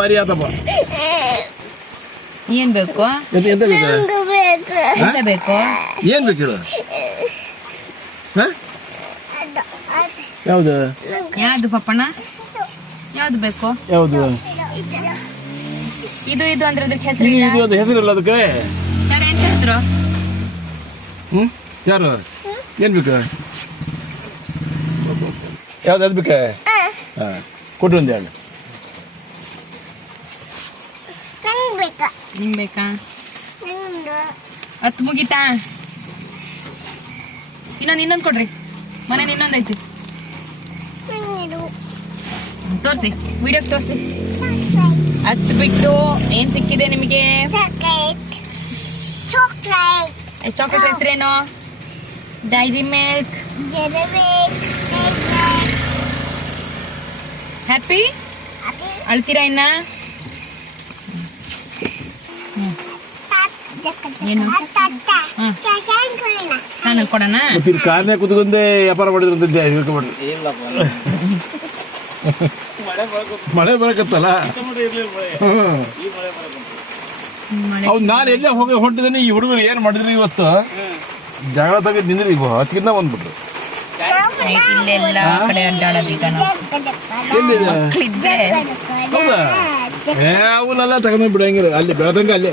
ಮರ್ಯಾದಪ್ಪ ಏನ್ ಬೇಕು? ಎಂತ ಬೇಕು? ಎಂತ ಬೇಕು? ಏನ್ ಬೇಕು ಹೇಳು? ಯಾವ್ದು ಯಾವ್ದು ಪಪ್ಪಣ್ಣ? ಯಾವ್ದು ಬೇಕು? ಯಾವ್ದು ಇದು ಇದು ಅಂದ್ರೆ ಅದಕ್ಕೆ ಹೆಸರು ಇದು ಒಂದು ಹೆಸರಿಲ್ಲ ಅದಕ್ಕೆ. ಯಾರು ಎಂತ ಹೆಸರು? ಯಾರು ಏನ್ ಬೇಕು? ಯಾವ್ದು ಅದ್ ಬೇಕ? ಕೊಟ್ರು ಒಂದು ಹೇಳು. ನಿಂಗ್ ಬೇಕಾ? ಹತ್ತು ಮುಗಿತಾ? ಇನ್ನೊಂದು ಕೊಡ್ರಿ. ಮನೇಲಿ ಇನ್ನೊಂದೈತಿ, ತೋರ್ಸಿ, ವಿಡಿಯೋಗೆ ತೋರ್ಸಿ. ಹತ್ತು ಬಿಟ್ಟು ಏನ್ ಸಿಕ್ಕಿದೆ ನಿಮಗೆ? ಚಾಕ್ಲೇಟ್ ಹೆಸರೇನು? Dairy milk. ಹ್ಯಾಪಿ? ಅಳ್ತೀರಾ ಇನ್ನ? ಏನು ನಾನು ಕೊಡೋಣ? ಕಾರ್ನೇ ಕುತ್ಕೊಂಡೆ ವ್ಯಾಪಾರ ಮಾಡಿದ್ರಂತೆ. ಮಳೆ ಬರಕತ್ತಲ್ಲ. ಹೌದು, ನಾನು ಎಲ್ಲೇ ಹೋಗಿ ಹೊಂಟಿದ್ದೀನಿ. ಈ ಹುಡುಗರು ಏನ್ ಮಾಡಿದ್ರಿ ಇವತ್ತು? ಜಗಳ ತೆಗೆದು ನಿಂದ್ರಿ. ಹತ್ತಿನ ಬಂದ್ಬಿಟ್ರು. ಇಲ್ಲೆಲ್ಲ ಕಡೆ ಅಡ್ಡಾಡೋದು ಈಗ ಎಲ್ಲಿದೆ? ಹೌದಾ? ಅವನ್ನೆಲ್ಲ ತಗೊಂಡ್ ಬಿಡಂಗಿಲ್ಲ. ಅಲ್ಲಿ ಬೆಳದಂಗ ಅಲ್ಲೇ